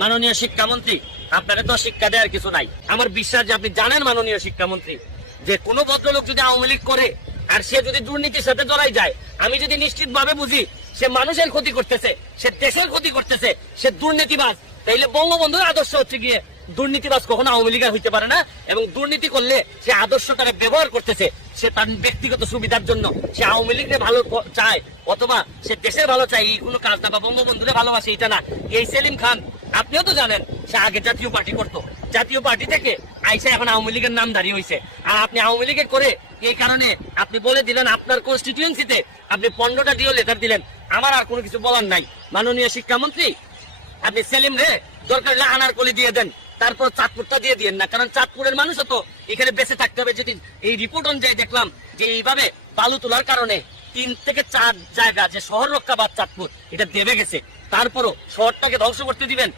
মাননীয় শিক্ষামন্ত্রী, আপনারা তো শিক্ষা দেওয়ার কিছু নাই। আমার বিশ্বাস যে আপনি জানেন মাননীয় শিক্ষামন্ত্রী, যে কোনো ভদ্রলোক যদি আওয়ামী লীগ করে আর সে যদি দুর্নীতির সাথে জড়াই যায়, আমি যদি নিশ্চিত ভাবে বুঝি সে মানুষের ক্ষতি করতেছে, সে দেশের ক্ষতি করতেছে, সে দুর্নীতিবাজ, তাইলে বঙ্গবন্ধুর আদর্শ হচ্ছে গিয়ে দুর্নীতিবাজ কখনো আওয়ামী লীগের হইতে পারে না। এবং দুর্নীতি করলে সে আদর্শটাকে ব্যবহার করতেছে, সে তার ব্যক্তিগত সুবিধার জন্য সে আওয়ামী লীগের ভালো চায় অথবা সে দেশের ভালো চায়, এই কোনো কাজ না, বা বঙ্গবন্ধুরে ভালোবাসে এটা না। এই সেলিম খান আপনিও তো জানেন সে আগে জাতীয় পার্টি করতো, জাতীয় পার্টি থেকে আইসা এখন আওয়ামী লীগের নামধারী হয়েছে। আর আপনি আওয়ামী লীগের করে এই কারণে আপনি বলে দিলেন আপনার কনস্টিটিউয়েন্সিতে আপনি 15টা দিয়েও লেটার দিলেন। আমার আর কোনো কিছু বলার নাই মাননীয় শিক্ষামন্ত্রী, আপনি সেলিম রে দরকার হলে আনারকলি দিয়ে দেন, তারপর চাঁদপুরটা দিয়ে দিয়েন না, কারণ চাঁদপুরের মানুষও তো এখানে বেঁচে থাকতে হবে। যদি এই রিপোর্ট অনুযায়ী দেখলাম যে এইভাবে বালু তোলার কারণে 3 থেকে 4 জায়গা যে শহর রক্ষা বা চাঁদপুর এটা দেবে গেছে, তারপরও শহরটাকে ধ্বংস করতে দিবেন।